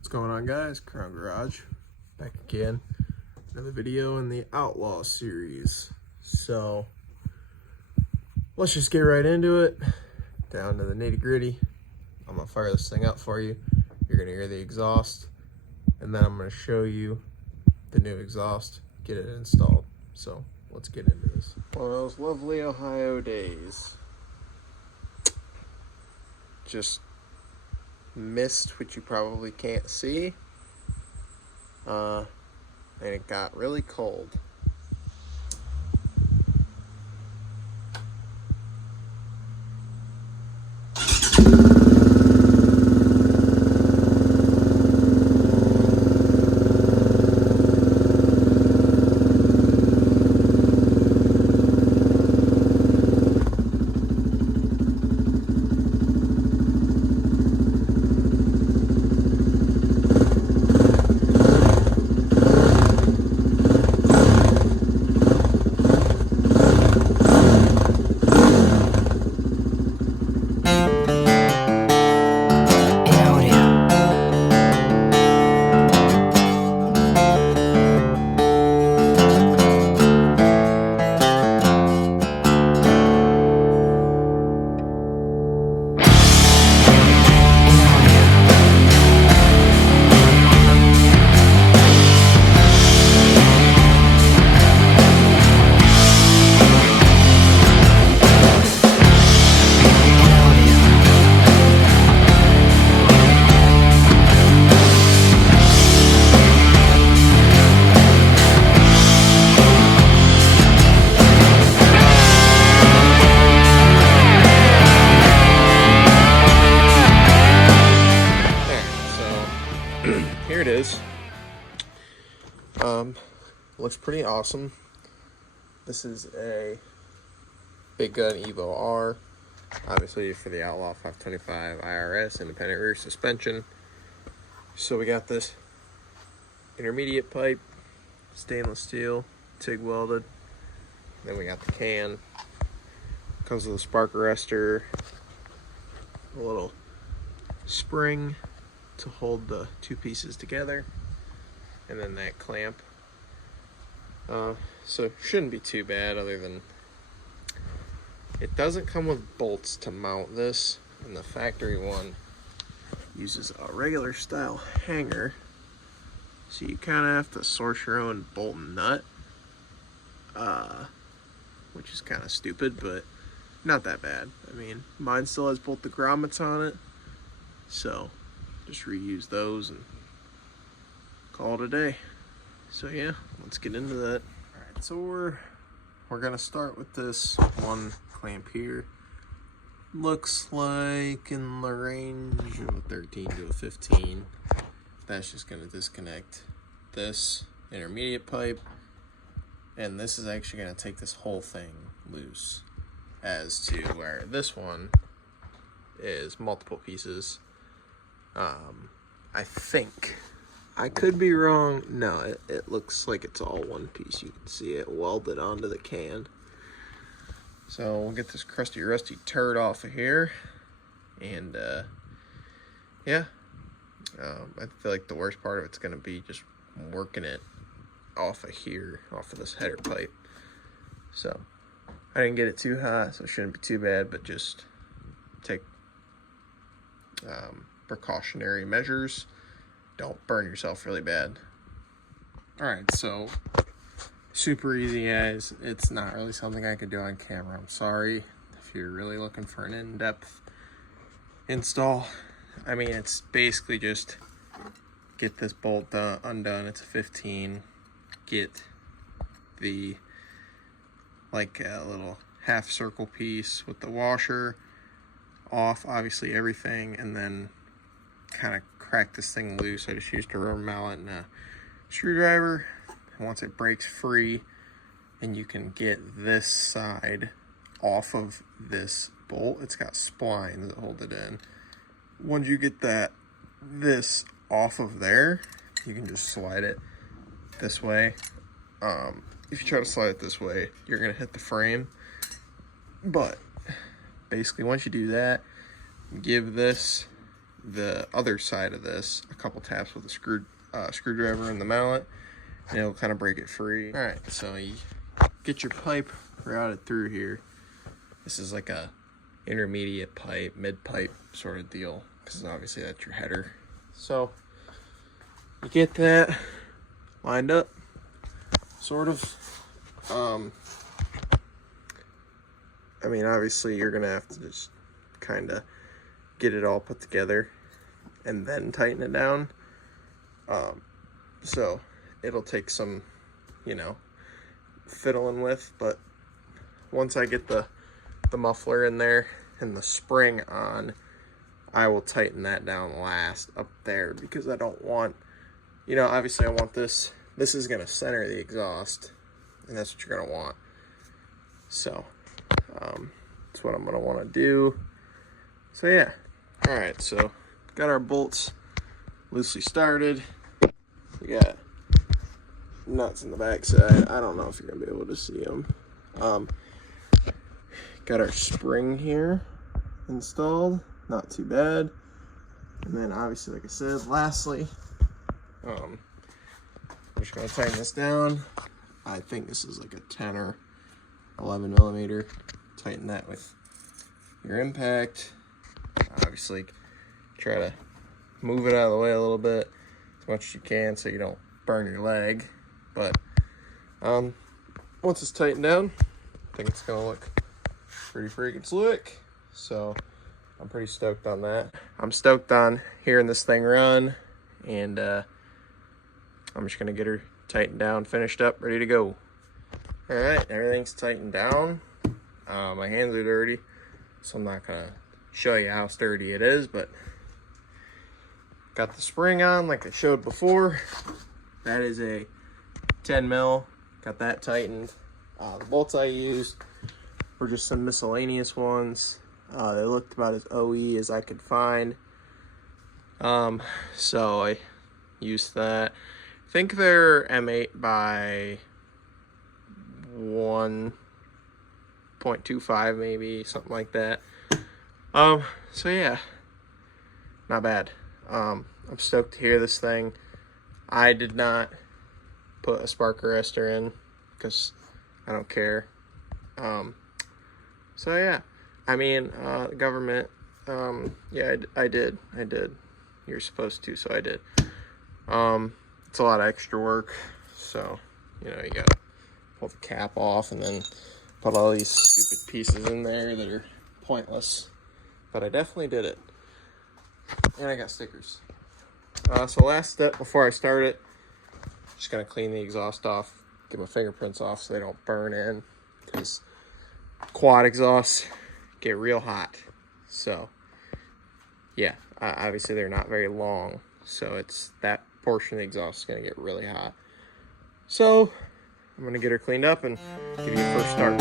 What's going on, guys? Krown Garage back again. Another video in the Outlaw series. So let's just get right into it. Down to the nitty gritty. I'm gonna fire this thing up for you. You're gonna hear the exhaust, and then I'm gonna show you the new exhaust, get it installed. So let's get into this. One of those lovely Ohio days. Just mist, which you probably can't see, and it got really cold. Here it is. Looks pretty awesome. This is a Big Gun EVO R, obviously for the Outlaw 525 IRS independent rear suspension. So we got this intermediate pipe, stainless steel, TIG welded. Then we got the can. Comes with a spark arrestor, a little spring to hold the two pieces together, and then that clamp. So shouldn't be too bad, other than it doesn't come with bolts to mount this, and the factory one uses a regular style hanger, so you kind of have to source your own bolt and nut, which is kind of stupid, but not that bad. I mean, mine still has both the grommets on it, so just reuse those and call it a day. So yeah, let's get into that. All right, so we're gonna start with this one clamp here. Looks like in the range of a 13 to a 15. That's just gonna disconnect this intermediate pipe, and this is actually gonna take this whole thing loose, as to where this one is multiple pieces. I think, I could be wrong. No, it looks like it's all one piece. You can see it welded onto the can. So we'll get this crusty rusty turd off of here, and yeah, I feel like the worst part of it's gonna be just working it off of here, off of this header pipe. So I didn't get it too hot, so it shouldn't be too bad, but just take precautionary measures. Don't burn yourself really bad. Alright, so super easy, guys. It's not really something I could do on camera. I'm sorry. If you're really looking for an in-depth install, I mean, it's basically just get this bolt undone. It's a 15. Get the, like, a little half circle piece with the washer off, obviously everything, and then kind of crack this thing loose. I just used a rubber mallet and a screwdriver, and once it breaks free, and you can get this side off of this bolt, it's got splines that hold it in. Once you get this off of there, you can just slide it this way. If you try to slide it this way, you're gonna hit the frame, but basically once you do that, give this the other side of this a couple taps with a screwdriver in the mallet, and it'll kind of break it free. All right, so you get your pipe routed through here. This is like a intermediate pipe, mid pipe sort of deal, because obviously that's your header. So you get that lined up, sort of. I mean, obviously you're gonna have to just kind of get it all put together and then tighten it down. So it'll take some, you know, fiddling with, but once I get the muffler in there and the spring on, I will tighten that down last up there, because I don't want, you know, obviously I want this is going to center the exhaust, and that's what you're going to want. So that's what I'm going to want to do. So yeah, all right, so got our bolts loosely started. We got nuts in the back side. I don't know if you're gonna be able to see them. Got our spring here installed, not too bad. And then obviously, like I said, lastly, I'm just gonna tighten this down. I think this is like a 10 or 11 millimeter. Tighten that with your impact. Obviously, try to move it out of the way a little bit as much as you can so you don't burn your leg. But once it's tightened down, I think it's gonna look pretty freaking slick. So I'm pretty stoked on that. I'm stoked on hearing this thing run, and I'm just gonna get her tightened down, finished up, ready to go. All right, everything's tightened down. My hands are dirty, so I'm not gonna show you how sturdy it is, but got the spring on like I showed before. That is a 10 mil. Got that tightened. The bolts I used were just some miscellaneous ones. They looked about as OE as I could find. So I used that. I think they're M8 by 1.25 maybe, something like that. So yeah, not bad. I'm stoked to hear this thing. I did not put a spark arrestor in because I don't care. So yeah, I mean, the government, yeah, I did. You're supposed to, so I did. It's a lot of extra work, so, you know, you gotta pull the cap off and then put all these stupid pieces in there that are pointless. But I definitely did it. And I got stickers. So last step before I start it, just gonna clean the exhaust off, get my fingerprints off so they don't burn in, because quad exhausts get real hot. So yeah, obviously they're not very long, so it's that portion of the exhaust is gonna get really hot. So I'm gonna get her cleaned up and give you a first start.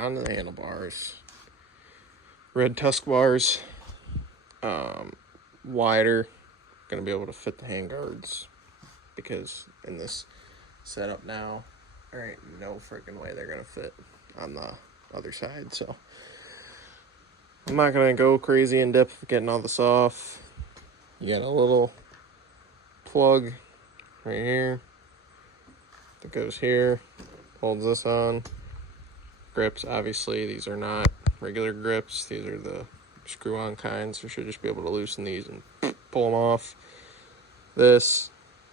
onto the handlebars. Red tusk bars, wider, gonna be able to fit the handguards, because in this setup now, there ain't no freaking way they're gonna fit on the other side. So I'm not gonna go crazy in depth with getting all this off. You got a little plug right here that goes here, holds this on. Grips, obviously these are not regular grips, these are the screw-on kinds, so you should just be able to loosen these and pull them off. This,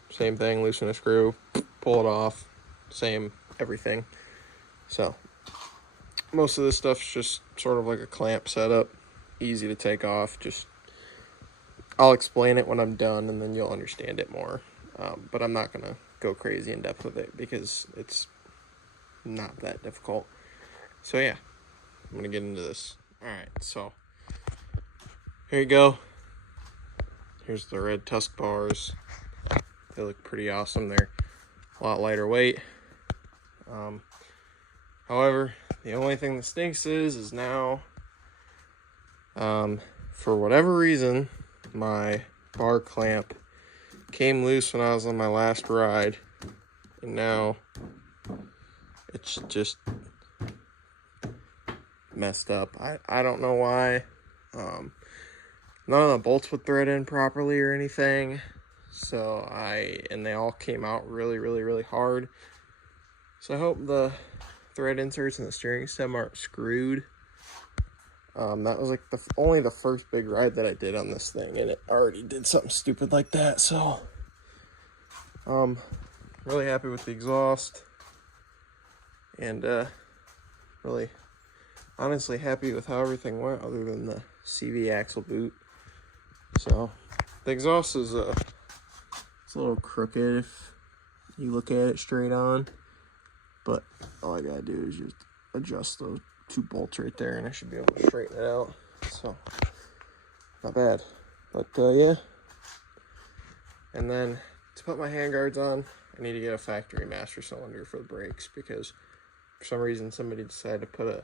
same thing, loosen a screw, pull it off, same everything. So most of this stuff's just sort of like a clamp setup, easy to take off. Just I'll explain it when I'm done, and then you'll understand it more. But I'm not gonna go crazy in depth with it because it's not that difficult. So yeah, I'm gonna get into this. Alright, so here you go. Here's the red tusk bars. They look pretty awesome. They're a lot lighter weight. However, the only thing that stinks is now, for whatever reason, my bar clamp came loose when I was on my last ride, and now it's just messed up. I don't know why. None of the bolts would thread in properly or anything, so and they all came out really hard. So I hope the thread inserts in the steering stem aren't screwed. That was like only the first big ride that I did on this thing, and it already did something stupid like that. So really happy with the exhaust, and really honestly happy with how everything went, other than the CV axle boot. So the exhaust is it's a little crooked if you look at it straight on, but all I gotta do is just adjust those two bolts right there, and I should be able to straighten it out. So not bad. But yeah, and then to put my handguards on, I need to get a factory master cylinder for the brakes, because for some reason somebody decided to put a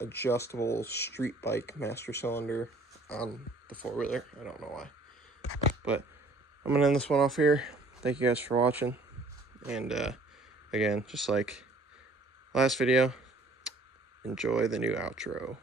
adjustable street bike master cylinder on the four-wheeler. I don't know why, but I'm gonna end this one off here. Thank you guys for watching, and again, just like last video, enjoy the new outro.